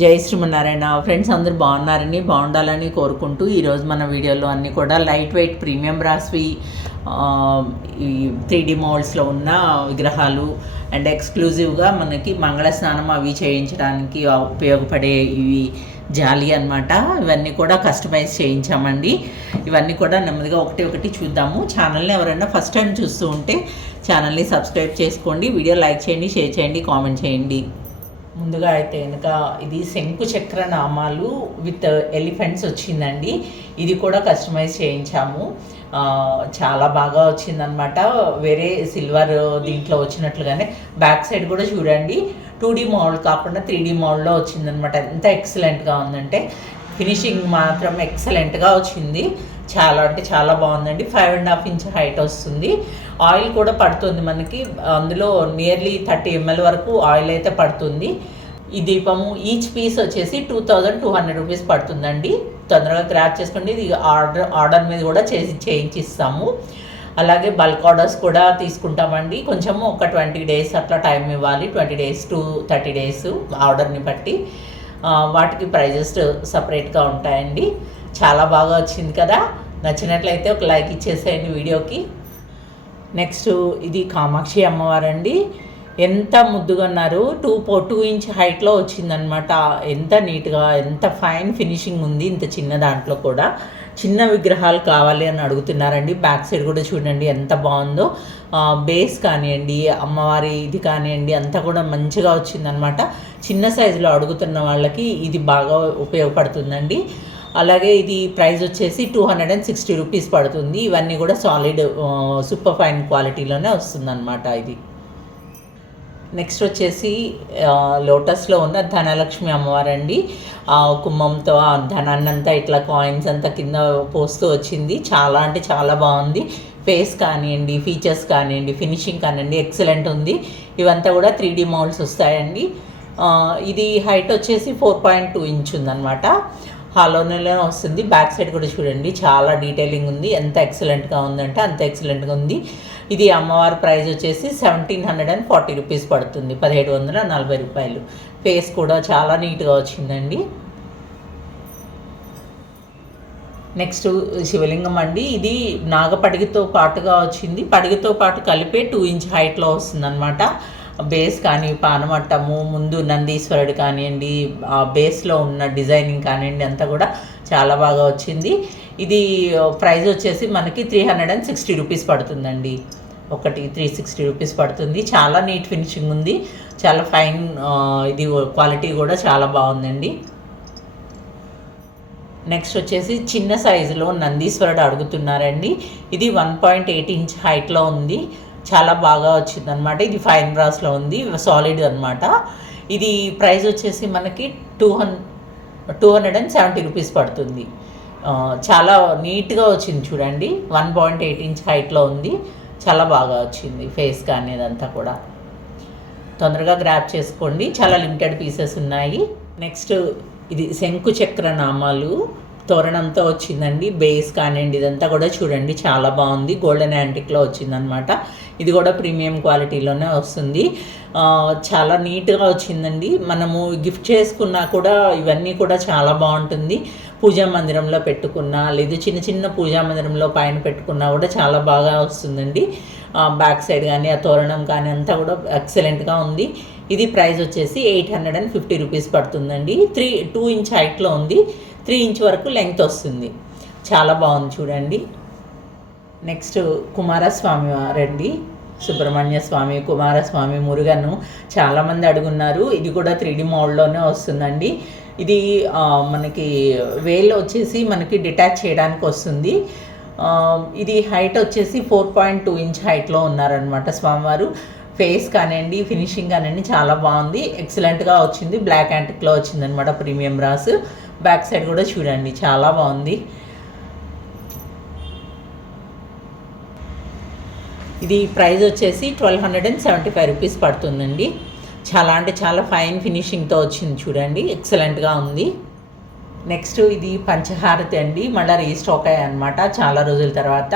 జై శ్రీమన్నారాయణ. ఫ్రెండ్స్ అందరూ బాగున్నారని బాగుండాలని కోరుకుంటూ ఈరోజు మన వీడియోలో అన్నీ కూడా లైట్ వెయిట్ ప్రీమియం బ్రాస్వి ఈ త్రీ డి మోల్డ్స్లో ఉన్న విగ్రహాలు అండ్ ఎక్స్క్లూజివ్గా మనకి మంగళ స్నానం అవి చేయించడానికి ఉపయోగపడే ఇవి జాలి అన్నమాట. ఇవన్నీ కూడా కస్టమైజ్ చేయించామండి. ఇవన్నీ కూడా నెమ్మదిగా ఒకటి ఒకటి చూద్దాము. ఛానల్ని ఎవరైనా ఫస్ట్ టైం చూస్తూ ఉంటే ఛానల్ని సబ్స్క్రైబ్ చేసుకోండి. వీడియో లైక్ చేయండి షేర్ చేయండి కామెంట్ చేయండి. ముందుగా అయితే కనుక ఇది శంకు చక్ర నామాలు విత్ ఎలిఫెంట్స్ వచ్చిందండి. ఇది కూడా కస్టమైజ్ చేయించాము. చాలా బాగా వచ్చిందనమాట వేరే సిల్వర్ దీంట్లో వచ్చినట్లుగానే. బ్యాక్ సైడ్ కూడా చూడండి. టూ డీ మోడల్ కాకుండా త్రీ డీ మోడల్లో వచ్చిందనమాట ఎంత ఎక్సలెంట్గా ఉందంటే. ఫినిషింగ్ మాత్రం ఎక్సలెంట్గా వచ్చింది. చాలా అంటే చాలా బాగుందండి. Five and half inch height వస్తుంది. ఆయిల్ కూడా పడుతుంది మనకి. అందులో నియర్లీ థర్టీ ఎంఎల్ వరకు ఆయిల్ అయితే పడుతుంది. ఈ దీపము ఈచ్ పీస్ వచ్చేసి two thousand two hundred rupees పడుతుందండి. తొందరగా గ్రాప్ చేసుకోండి. ఇది ఆర్డర్ ఆర్డర్ మీద కూడా చేసి చేయించిస్తాము. అలాగే బల్క్ ఆర్డర్స్ కూడా తీసుకుంటామండి. కొంచెము ఒక ట్వంటీ డేస్ అట్లా టైం ఇవ్వాలి. Twenty days to thirty days ఆర్డర్ని బట్టి. వాటికి ప్రైజెస్ సపరేట్గా ఉంటాయండి. చాలా బాగా వచ్చింది కదా. నచ్చినట్లయితే ఒక లైక్ ఇచ్చేసేయండి వీడియోకి. నెక్స్ట్ ఇది కామాక్షి అమ్మవారండి. ఎంత ముద్దుగా ఉన్నారు. టూ పో టూ ఇంచ్ హైట్లో వచ్చిందనమాట ఎంత నీట్గా ఎంత ఫైన్ ఫినిషింగ్ ఉంది ఇంత చిన్న దాంట్లో కూడా. చిన్న విగ్రహాలు కావాలి అని అడుగుతున్నారండి. బ్యాక్ సైడ్ కూడా చూడండి ఎంత బాగుందో. బేస్ కానివ్వండి అమ్మవారి ఇది కానివ్వండి అంతా కూడా మంచిగా వచ్చిందనమాట చిన్న సైజులో అడుగుతున్న వాళ్ళకి ఇది బాగా ఉపయోగపడుతుందండి. అలాగే ఇది ప్రైస్ వచ్చేసి two hundred and sixty rupees పడుతుంది. ఇవన్నీ కూడా సాలిడ్ సూపర్ ఫైన్ క్వాలిటీలోనే వస్తుందన్నమాట ఇది. నెక్స్ట్ వచ్చేసి లోటస్లో ఉన్న ధనలక్ష్మి అమ్మవారండి. ఆ కుంభంతో ఆ ఇట్లా కాయిన్స్ అంతా కింద పోస్తూ వచ్చింది. చాలా అంటే చాలా బాగుంది. ఫేస్ కానివ్వండి ఫీచర్స్ కానివ్వండి ఫినిషింగ్ కానివ్వండి ఎక్సలెంట్ ఉంది. ఇవంతా కూడా త్రీ డీ మౌల్స్ వస్తాయండి. ఇది హైట్ వచ్చేసి ఫోర్ పాయింట్ టూ ఇంచ్ ఉందన్నమాట. హాలోనే వస్తుంది. బ్యాక్ సైడ్ కూడా చూడండి. చాలా డీటెయిలింగ్ ఉంది. ఎంత ఎక్సలెంట్గా ఉందంటే అంత ఎక్సలెంట్గా ఉంది. ఇది అమ్మవారి ప్రైస్ వచ్చేసి seventeen hundred and forty rupees పడుతుంది. పదిహేడు వందల నలభై రూపాయలు. ఫేస్ కూడా చాలా నీట్గా వచ్చిందండి. నెక్స్ట్ శివలింగం అండి. ఇది నాగపడిగతో పాటుగా వచ్చింది. పడిగతో పాటు కలిపే టూ ఇంచ్ హైట్లో వస్తుందన్నమాట. బేస్ కానీ పానమట్టము ముందు నందీశ్వరుడు కానివ్వండి ఆ బేస్లో ఉన్న డిజైనింగ్ కానివ్వండి అంతా కూడా చాలా బాగా వచ్చింది. ఇది ప్రైస్ వచ్చేసి మనకి three hundred and sixty rupees పడుతుందండి. ఒకటి త్రీ సిక్స్టీ రూపీస్ పడుతుంది. చాలా నీట్ ఫినిషింగ్ ఉంది. చాలా ఫైన్ ఇది క్వాలిటీ కూడా చాలా బాగుందండి. నెక్స్ట్ వచ్చేసి చిన్న సైజులో నందీశ్వరుడు అడుగుతున్నారండి. ఇది వన్ పాయింట్ ఎయిట్ ఇంచ్ హైట్లో ఉంది. చాలా బాగా వచ్చింది అనమాట ఇది ఫైన్ బ్రాస్లో ఉంది సాలిడ్ అనమాట ఇది ప్రైస్ వచ్చేసి మనకి two hun two hundred and seventy rupees పడుతుంది. చాలా నీట్గా వచ్చింది చూడండి. వన్ పాయింట్ ఎయిట్ ఇంచ్ హైట్లో ఉంది. చాలా బాగా వచ్చింది ఫేస్ కానీ అదంతా కూడా. తొందరగా గ్రాప్ చేసుకోండి. చాలా లిమిటెడ్ పీసెస్ ఉన్నాయి. నెక్స్ట్ ఇది శంకు చక్ర నామాలు. తోరణంతో వచ్చిందండి బేస్ కానివ్వండి ఇదంతా కూడా చూడండి చాలా బాగుంది. గోల్డెన్ యాంటిక్లో వచ్చిందనమాట ఇది కూడా ప్రీమియం క్వాలిటీలోనే వస్తుంది. చాలా నీట్గా వచ్చిందండి. మనము గిఫ్ట్ చేసుకున్నా కూడా ఇవన్నీ కూడా చాలా బాగుంటుంది. పూజా మందిరంలో పెట్టుకున్నా లేదు చిన్న చిన్న పూజా మందిరంలో పైన పెట్టుకున్నా కూడా చాలా బాగా వస్తుందండి. బ్యాక్ సైడ్ కానీ ఆ తోరణం కానీ అంతా కూడా ఎక్సలెంట్గా ఉంది. ఇది ప్రైస్ వచ్చేసి eight hundred and fifty rupees పడుతుందండి. త్రీ టూ ఇంచ్ హైట్లో ఉంది. త్రీ ఇంచ్ వరకు లెంగ్త్ వస్తుంది. చాలా బాగుంది చూడండి. నెక్స్ట్ కుమారస్వామి వారండి. సుబ్రహ్మణ్య స్వామి కుమారస్వామి మురుగను చాలామంది అడుగున్నారు. ఇది కూడా త్రీ డి మోడ్లోనే వస్తుందండి. ఇది మనకి వేల్ వచ్చేసి మనకి డిటాచ్ చేయడానికి వస్తుంది. ఇది హైట్ వచ్చేసి ఫోర్ పాయింట్ టూ ఇంచ్ హైట్లో ఉన్నారనమాట స్వామివారు. ఫేస్ కానివ్వండి ఫినిషింగ్ కానివ్వండి చాలా బాగుంది. ఎక్సలెంట్గా వచ్చింది. బ్లాక్ యాంటిక్లో వచ్చింది అనమాట ప్రీమియం రాస్ బ్యాక్ సైడ్ కూడా చూడండి చాలా బాగుంది. ఇది ప్రైస్ వచ్చేసి twelve hundred and seventy five rupees పడుతుందండి. చాలా అంటే చాలా ఫైన్ ఫినిషింగ్తో వచ్చింది చూడండి. ఎక్సలెంట్గా ఉంది. నెక్స్ట్ ఇది పంచహారతి అండి. మళ్ళీ రీస్టాక్ అయ్యాయి అనమాట చాలా రోజుల తర్వాత.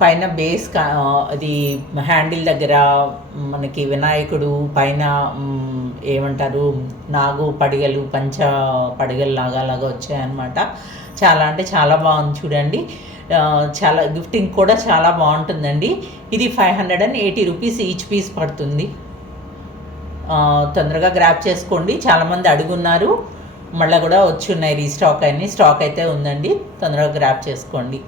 పైన బేస్ అది హ్యాండిల్ దగ్గర మనకి వినాయకుడు పైన ఏమంటారు నాగు పడిగలు పంచ పడిగలు లాగా లాగా వచ్చాయన్నమాట. చాలా అంటే చాలా బాగుంది చూడండి. చాలా గిఫ్టింగ్ కూడా చాలా బాగుంటుందండి. ఇది five hundred and eighty rupees each piece పడుతుంది. తొందరగా గ్రాప్ చేసుకోండి. చాలామంది అడుగున్నారు. మళ్ళీ కూడా వచ్చి ఉన్నాయి రీస్టాక్ అన్ని స్టాక్ అయితే ఉందండి. తొందరగా గ్రాప్ చేసుకోండి.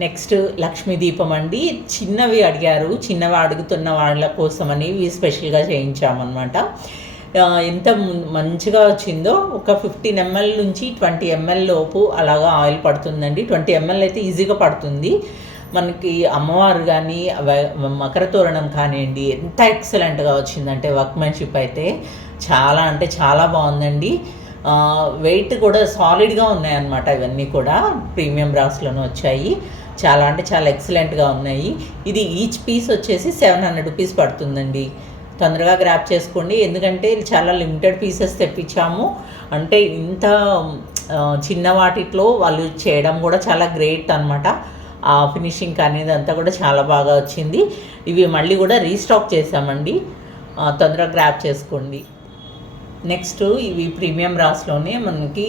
నెక్స్ట్ లక్ష్మీ దీపం అండి. చిన్నవి అడిగారు. చిన్నవి అడుగుతున్న వాళ్ళ కోసమని ఇవి స్పెషల్గా చేయించామన్నమాట. ఎంత ము- మంచిగా వచ్చిందో ఒక ఫిఫ్టీన్ ఎంఎల్ నుంచి ట్వంటీ ఎంఎల్ లోపు అలాగా ఆయిల్ పడుతుందండి. ట్వంటీ ఎంఎల్ అయితే ఈజీగా పడుతుంది. మనకి అమ్మవారు కానీ మకర తోరణం కానివ్వండి ఎంత ఎక్సలెంట్గా వచ్చిందంటే వర్క్మెన్షిప్ అయితే చాలా అంటే చాలా బాగుందండి. వెయిట్ కూడా సాలిడ్గా ఉన్నాయన్నమాట ఇవన్నీ కూడా ప్రీమియం బ్రాస్లోనే వచ్చాయి. చాలా అంటే చాలా ఎక్సలెంట్గా ఉన్నాయి. ఇది ఈచ్ పీస్ వచ్చేసి సెవెన్ హండ్రెడ్ రూపీస్ పడుతుందండి. తొందరగా గ్రాప్ చేసుకోండి. ఎందుకంటే చాలా లిమిటెడ్ పీసెస్ తెప్పించాము. అంటే ఇంత చిన్న వాటిట్లో వాళ్ళు చేయడం కూడా చాలా గ్రేట్ అనమాట ఆ ఫినిషింగ్ అనేది అంతా కూడా చాలా బాగా వచ్చింది. ఇవి మళ్ళీ కూడా రీస్టాక్ చేసామండి. తొందరగా గ్రాప్ చేసుకోండి. నెక్స్ట్ ఇవి ప్రీమియం రాస్లోనే మనకి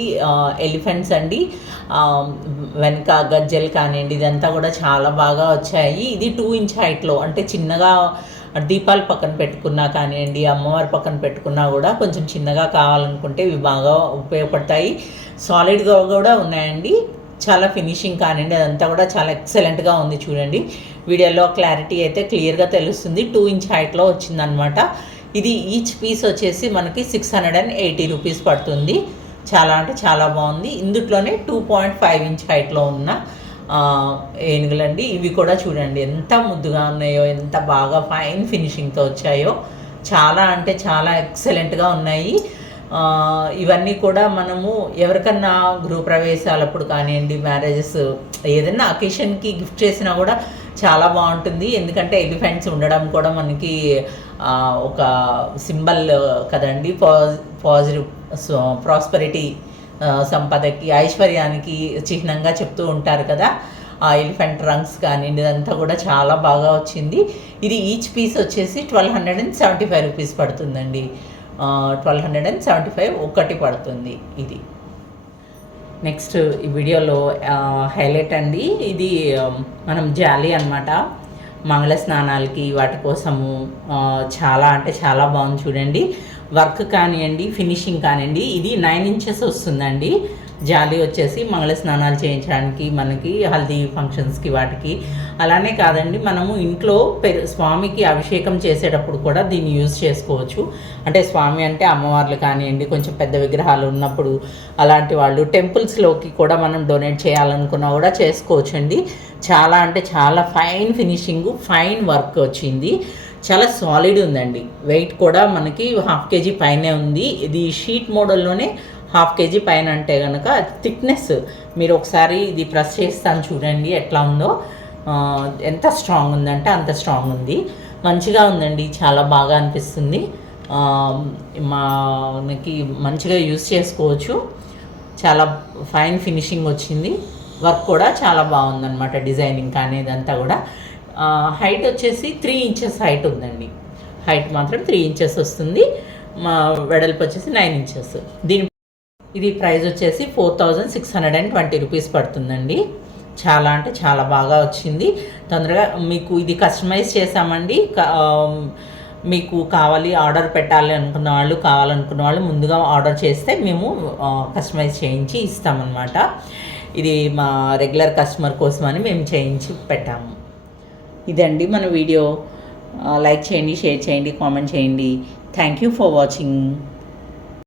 ఎలిఫెంట్స్ అండి. వెనక గజ్జలు కానివ్వండి ఇదంతా కూడా చాలా బాగా వచ్చాయి. ఇది టూ ఇంచ్ హైట్లో అంటే చిన్నగా దీపాలు పక్కన పెట్టుకున్నా కానివ్వండి అమ్మవారి పక్కన పెట్టుకున్నా కూడా కొంచెం చిన్నగా కావాలనుకుంటే ఇవి బాగా ఉపయోగపడతాయి. సాలిడ్గా కూడా ఉన్నాయండి. చాలా ఫినిషింగ్ కానివ్వండి అదంతా కూడా చాలా ఎక్సలెంట్గా ఉంది చూడండి. వీడియోలో క్లారిటీ అయితే క్లియర్గా తెలుస్తుంది. టూ ఇంచ్ హైట్లో వచ్చిందనమాట. ఇది ఈచ్ పీస్ వచ్చేసి మనకి six hundred and eighty rupees పడుతుంది. చాలా అంటే చాలా బాగుంది. ఇందుట్లోనే టూ పాయింట్ ఫైవ్ ఇంచ్ హైట్లో ఉన్న ఏనుగులండి. ఇవి కూడా చూడండి ఎంత ముద్దుగా ఉన్నాయో ఎంత బాగా ఫైన్ ఫినిషింగ్తో వచ్చాయో. చాలా అంటే చాలా ఎక్సలెంట్గా ఉన్నాయి. ఇవన్నీ కూడా మనము ఎవరికన్నా గృహప్రవేశాలప్పుడు కానివ్వండి మ్యారేజెస్ ఏదైనా అకేషన్కి గిఫ్ట్ చేసినా కూడా చాలా బాగుంటుంది. ఎందుకంటే ఎలిఫెంట్స్ ఉండడం కూడా మనకి ఒక సింబల్ కదండి. పాజ్ పాజిటివ్ ప్రాస్పరిటీ సంపదకి ఐశ్వర్యానికి చిహ్నంగా చెప్తూ ఉంటారు కదా. ఆ ఎలిఫెంట్ రంగ్స్ కానివ్వండి ఇదంతా కూడా చాలా బాగా వచ్చింది. ఇది ఈచ్ పీస్ వచ్చేసి twelve hundred and seventy five rupees పడుతుందండి. Twelve hundred and seventy five ఒకటి పడుతుంది ఇది. నెక్స్ట్ ఈ వీడియోలో హైలైట్ అండి. ఇది మనం జాలి అన్నమాట. మంగళ స్నానాలకి వాటి కోసము చాలా అంటే చాలా బాగుంది చూడండి. వర్క్ కానివ్వండి ఫినిషింగ్ కానివ్వండి ఇది నైన్ ఇంచెస్ వస్తుందండి. జాలి వచ్చేసి మంగళ స్నానాలు చేయించడానికి మనకి హల్దీ ఫంక్షన్స్కి వాటికి. అలానే కాదండి మనము ఇంట్లో పెరు స్వామికి అభిషేకం చేసేటప్పుడు కూడా దీన్ని యూజ్ చేసుకోవచ్చు. అంటే స్వామి అంటే అమ్మవార్లు కానివ్వండి కొంచెం పెద్ద విగ్రహాలు ఉన్నప్పుడు అలాంటి వాళ్ళు టెంపుల్స్లోకి కూడా మనం డొనేట్ చేయాలనుకున్నా కూడా చేసుకోవచ్చు అండి చాలా అంటే చాలా ఫైన్ ఫినిషింగ్ ఫైన్ వర్క్ వచ్చింది. చాలా సాలిడ్ ఉందండి. వెయిట్ కూడా మనకి హాఫ్ కేజీ పైనే ఉంది. ఇది షీట్ మోడల్లోనే హాఫ్ కేజీ పైన అంటే కనుక థిక్నెస్. మీరు ఒకసారి ఇది ప్రెస్ చేస్తాను చూడండి ఎట్లా ఉందో. ఎంత స్ట్రాంగ్ ఉందంటే అంత స్ట్రాంగ్ ఉంది. మంచిగా ఉందండి చాలా బాగా అనిపిస్తుంది. మాకి మనకి మంచిగా యూస్ చేసుకోవచ్చు. చాలా ఫైన్ ఫినిషింగ్ వచ్చింది. వర్క్ కూడా చాలా బాగుందన్నమాట డిజైనింగ్ కానీ ఇదంతా కూడా. హైట్ వచ్చేసి త్రీ ఇంచెస్ హైట్ ఉందండి. హైట్ మాత్రం త్రీ ఇంచెస్ వస్తుంది. మా వెడల్పు వచ్చేసి నైన్ ఇంచెస్. దీని ఇది ప్రైస్ వచ్చేసి four thousand six hundred and twenty rupees పడుతుందండి. చాలా అంటే చాలా బాగా వచ్చింది. తొందరగా మీకు ఇది కస్టమైజ్ చేసామండి మీకు కావాలి ఆర్డర్ పెట్టాలి అనుకున్న వాళ్ళు కావాలనుకున్న వాళ్ళు ముందుగా ఆర్డర్ చేస్తే మేము కస్టమైజ్ చేయించి ఇస్తామన్నమాట. ఇది మా రెగ్యులర్ కస్టమర్ కోసమని మేము చేయించి పెట్టాము. ఇదండి మన వీడియో. లైక్ చేయండి షేర్ చేయండి కామెంట్ చేయండి. Thank you for watching.